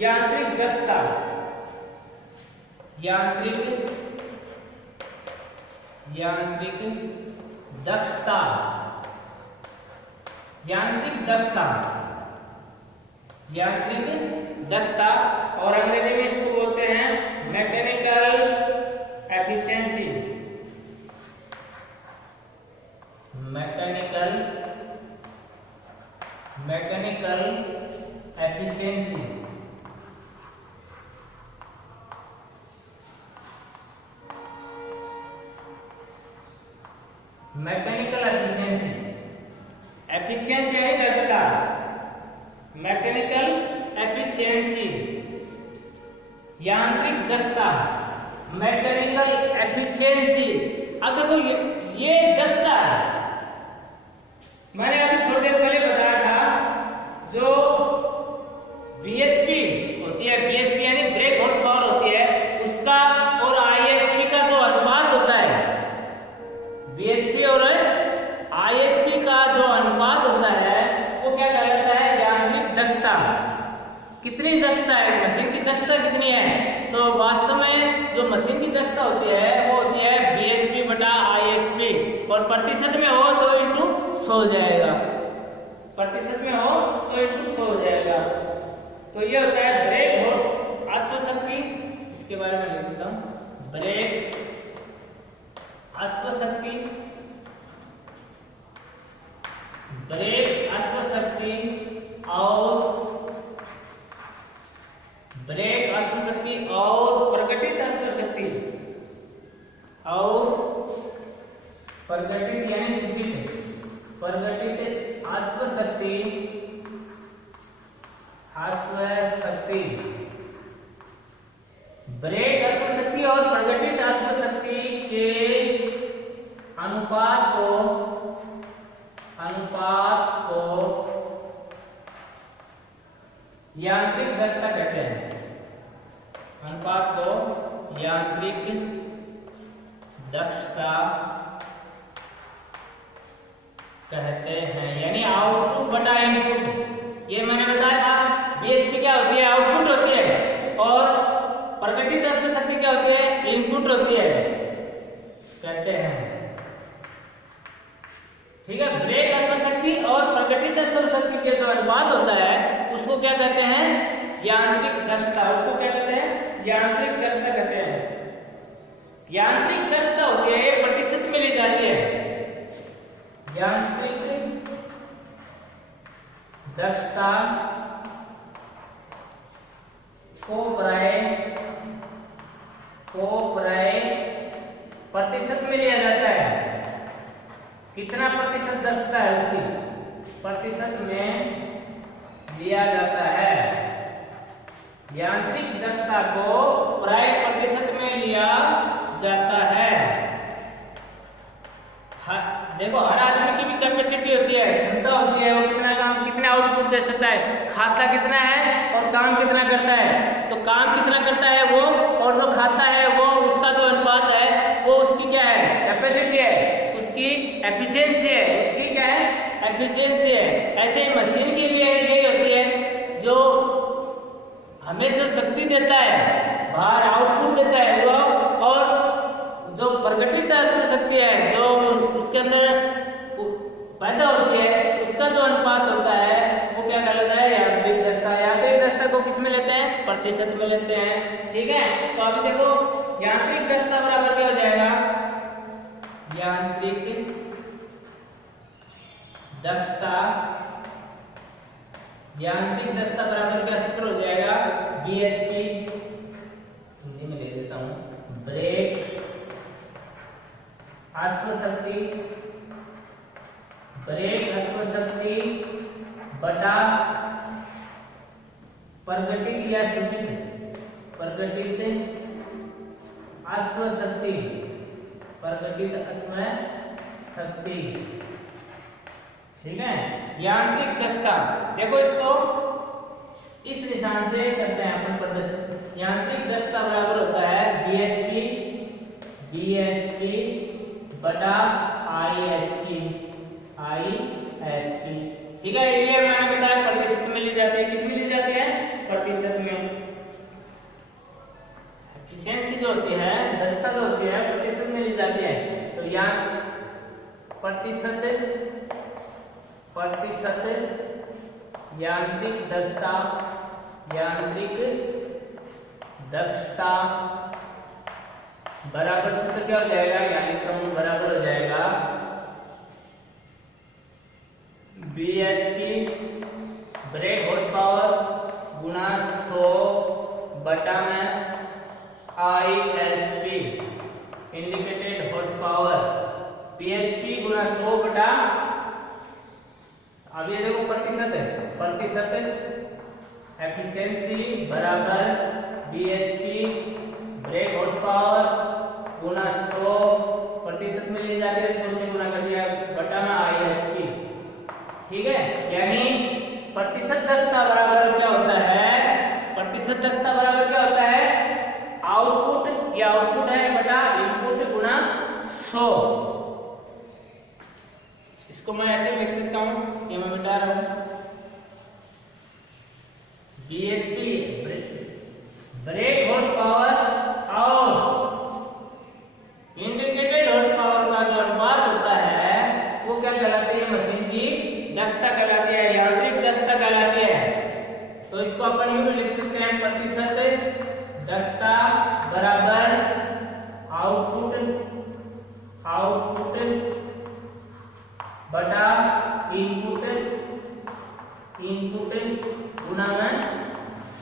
यांत्रिक दक्षता। यांत्रिक दक्षता, यांत्रिक दक्षता, यांत्रिक दक्षता, और अंग्रेजी में इसको बोलते हैं mechanical efficiency. Mechanical efficiency, mechanical efficiency, efficiency यानी दक्षता, मैकेनिकल एफिशिएंसी, यांत्रिक दक्षता, मैकेनिकल एफिशिएंसी। अब देखो ये दक्षता है, मैंने अभी थोड़ी देर पहले बताया था, जो बीएचपी होती है, बीएचपी यानी ब्रेक हॉर्स पावर होती है, उसका और आईएचपी का जो अनुपात होता है, बीएचपी और आईएचपी का जो अनुपात होता है वो क्या कहलाता है, यांत्रिक दक्षता। कितनी दक्षता है, मशीन की दक्षता कितनी है, तो वास्तव में जो मशीन की दक्षता होती है वो होती है बीएचपी बटा आईएचपी, और प्रतिशत में हो तो इंटू 100 जाएगा, प्रतिशत में हो तो इंटू 100 जाएगा। तो ये होता है ब्रेक और अश्व शक्ति, इसके बारे में लिख देता हूं, ब्रेक अश्व शक्ति, ब्रेक अश्व शक्ति और प्रगटित अश्व शक्ति, और प्रगटित यानी सूचित, प्रगटित अश्व शक्ति, ब्रेक अश्व शक्ति और प्रगटित अश्व शक्ति के अनुपात को यांत्रिक दक्षता कहते हैं, अनुपात को यांत्रिक दक्षता कहते हैं, यानी आउटपुट बटा इनपुट। ये मैंने बताया था बीएचपी क्या होती है, आउटपुट होती है, और प्रगटित अश्व शक्ति क्या होती है, इनपुट होती है, कहते हैं, ठीक है। ब्रेक अश्व शक्ति और प्रगटित अश्व शक्ति के जो अनुपात होता है उसको क्या कहते हैं, यांत्रिक दक्षता। उसको क्या कहते हैं, यांत्रिक दक्षता कहते हैं। यांत्रिक दक्षता होती है प्रतिशत में ली जाती है, यांत्रिक दक्षता को प्राय प्रतिशत में लिया जाता है। कितना प्रतिशत दक्षता है उसकी, प्रतिशत में लिया जाता है। यांत्रिक दक्षता को प्राय प्रतिशत में लिया जाता है। देखो हर आदमी की भी कैपेसिटी होती है, क्षमता होती है, वो कितना काम कितना आउटपुट दे सकता है, खाता कितना है और काम कितना करता है। तो काम कितना करता है वो, और जो खाता है वो, उसका जो अनुपात है वो उसकी क्या है, कैपेसिटी है, उसकी एफिशिएंसी है, उसकी क्या है, एफिशिएंसी है। ऐसे ही मशीन के लिए यही होती है, जो हमें जो शक्ति देता है, बाहर आउटपुट देता है वो, और जो प्रगटित शक्ति है जो उसके अंदर पैदा होती है, उसका जो अनुपात होता है वो क्या कहलाता है, यांत्रिक दक्षता। यांत्रिक दक्षता को किस में लेते हैं, प्रतिशत में लेते हैं, ठीक है। तो अभी देखो यांत्रिक दक्षता बराबर क्या हो जाएगा, यांत्रिक दक्षता, यांत्रिक दक्षता बराबर क्या सूत्र हो जाएगा, बीएचपी, हिंदी में ले देता हूं, ब्रेक अश्व शक्ति, ब्रेक अश्व शक्ति बटा प्रगटित या सूचित, प्रगटित अश्व शक्ति, प्रगटित अश्व शक्ति, ठीक है। यांत्रिक दक्षता देखो इसको इस निशान से करते हैं अपन प्रदर्शन। यांत्रिक दक्षता बराबर होता है बीएचपी बटा IHP। ठीक है, ये मैंने बताया प्रतिशत में ली जाती है। किस में ली जाती है? प्रतिशत में। एफिशिएंसी जो होती है, दक्षता जो होती है, प्रतिशत में ली जाती है। तो यहाँ प्रतिशत यांत्रिक दक्षता बराबर सूत्र क्या हो जाएगा, यानी क्रम बराबर हो जाएगा BHP ब्रेक हॉर्स पावर गुणा 100 बटा में IHP indicated horse power. BHP गुणा 100 बटा, अब ये देखो प्रतिशत है, प्रतिशत एफिशिएंसी बराबर BHP ब्रेक हॉर्स पावर गुणा 100, प्रतिशत में ले जाके 100 से गुणा कर दिया बटा में IHP। ठीक है, यानी प्रतिशत दक्षता बराबर क्या होता है? प्रतिशत दक्षता बराबर क्या होता है? आउटपुट, या आउटपुट है बटा इनपुट गुणा 100। इसको मैं ऐसे लिख सकता हूं, ये मैं बता रहा हूं BHP ब्रेक हॉर्स पावर और इंडिकेटेड हॉर्स पावर का जो अनुपात होता है वो क्या कहलाती है? मशीन की दक्षता कहलाती है, यांत्रिक दक्षता कहलाती है। तो इसको अपन यूं भी लिख सकते हैं, प्रतिशत दक्षता बराबर आउटपुट बटा इनपुट गुणा में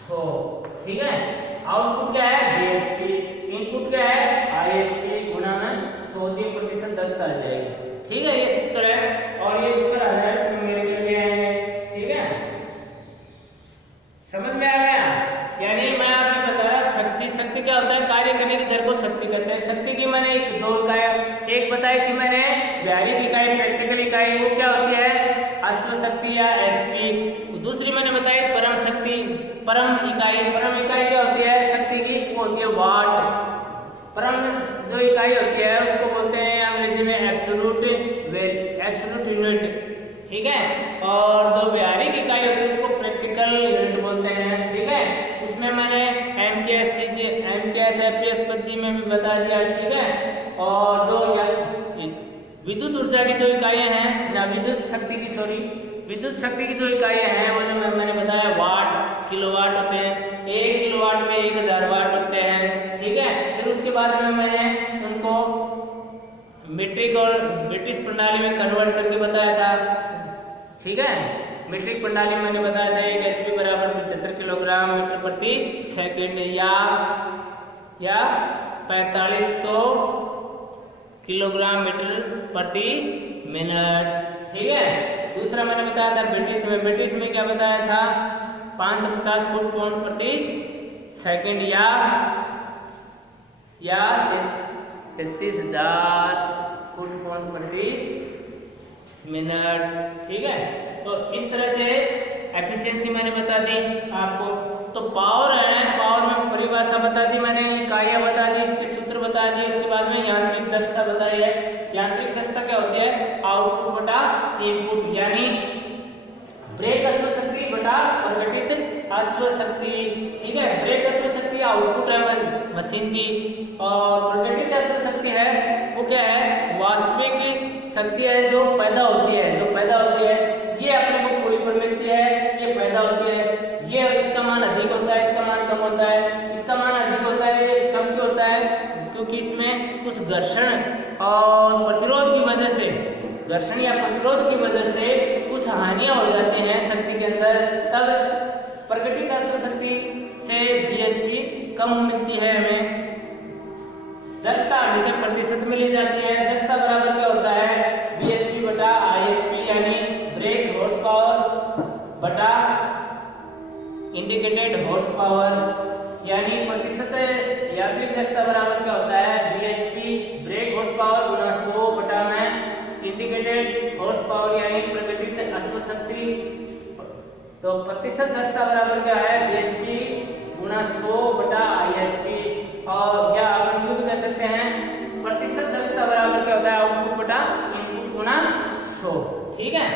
100। ठीक है, आउटपुट क्या है? BHP, इनपुट क्या है? IHP गुणा में 100 की प्रतिशत दक्षता आ जाएगी। ठीक है, ये सूत्र है और ये सूत्र आधारित मेरे लिए आएंगे। ठीक है, समझ में आ गया? यानी मैं आपको बता रहा, शक्ति क्या होता है? कार्य करने की दर को शक्ति कहते हैं। शक्ति की मैंने दो इकाई एक बताई थी मैंने, व्यावहारिक इकाई, प्रैक्टिकल इकाई, वो क्या होती है? अश्व शक्ति या HP। दूसरी मैंने बताई परम शक्ति, परम इकाई क्या होती है शक्ति की? वो होती है वाट। परम जो इकाई होती है उसको बोलते हैं अंग्रेजी में एब्सोल्यूट यूनिट। ठीक है, और जो व्यावहारिक इकाई होती है उसको प्रैक्टिकल यूनिट बोलते हैं। ठीक है, उसमें मैंने MKS FPS पद्धति में भी बता दिया। ठीक है, और जो विद्युत ऊर्जा की जो इकाइयां हैं ना, विद्युत शक्ति की जो इकाइयां हैं वो जो मैंने बताया वाट, किलोवाट होते हैं। 1 किलोवाट में 1000 वाट होते हैं। ठीक है, फिर उसके बाद में मैंने उनको मीट्रिक और ब्रिटिश प्रणाली में कन्वर्ट करके बताया था। ठीक है, मीट्रिक प्रणाली में मैंने बताया था 1 HP बराबर 75 किलोग्राम मीटर प्रति सेकंड या 4500 किलोग्राम मीटर प्रति मिनट। ठीक है, दूसरा मैंने बताया था ब्रिटिश में क्या बताया था? 550 फुट पाउंड प्रति सेकंड या 33,000 फुट पाउंड प्रति मिनट। ठीक है, तो इस तरह से एफिशिएंसी मैंने बता दी आपको। तो पावर है, पावर में परिभाषा बता दी मैंने, इकाइयां बता दी, इसके सूत्र बता दिए। इसके बाद में यांत्रिक दक्षता बताई है। यांत्रिक दक्षता क्या होती है? आउटपुट बटा इनपुट, यानी ब्रेक अश्व शक्ति बटा प्रकटित अश्व शक्ति। ठीक है, ब्रेक अश्व शक्ति आउटपुट है मशीन की, और प्रकटित अश्व शक्ति है वो क्या है? वास्तविक शक्ति है जो पैदा होती है, ये अपने को पूरी पर मिलती है, ये पैदा होती है। ये इसका मान अधिक होता है, इसका मान कम होता है। इसका मान अधिक होता है, ये कम क्यों होता है? क्योंकि इसमें कुछ घर्षण और प्रतिरोध की वजह से, घर्षण या प्रतिरोध की वजह से कुछ हानियां हो जाती हैं शक्ति के अंदर, तब प्रकटित अश्व शक्ति से BHP कम मिलती है हमें। दक्षता हमेशा प्रतिशत में ली जाती है। दक्षता बराबर क्या होता है? BHP बटा IHP, यानी ब्रेक हॉर्स पावर बटा इंडिकेटेड हॉर्स पावर, यानी प्रतिशत यांत्रिक दक्षता बराबर क्या होता है? BHP ब्रेक हॉर्स पावर गुणा 100 बटा में इंडिकेटेड हॉर्स पावर, यानी प्रकटित अश्व शक्ति। तो प्रतिशत दक्षता बराबर क्या है? BHP गुणा 100 बटा IHP, और या आप यूं भी कह सकते हैं प्रतिशत दक्षता बराबर क्या होता है? 100, ठीक है।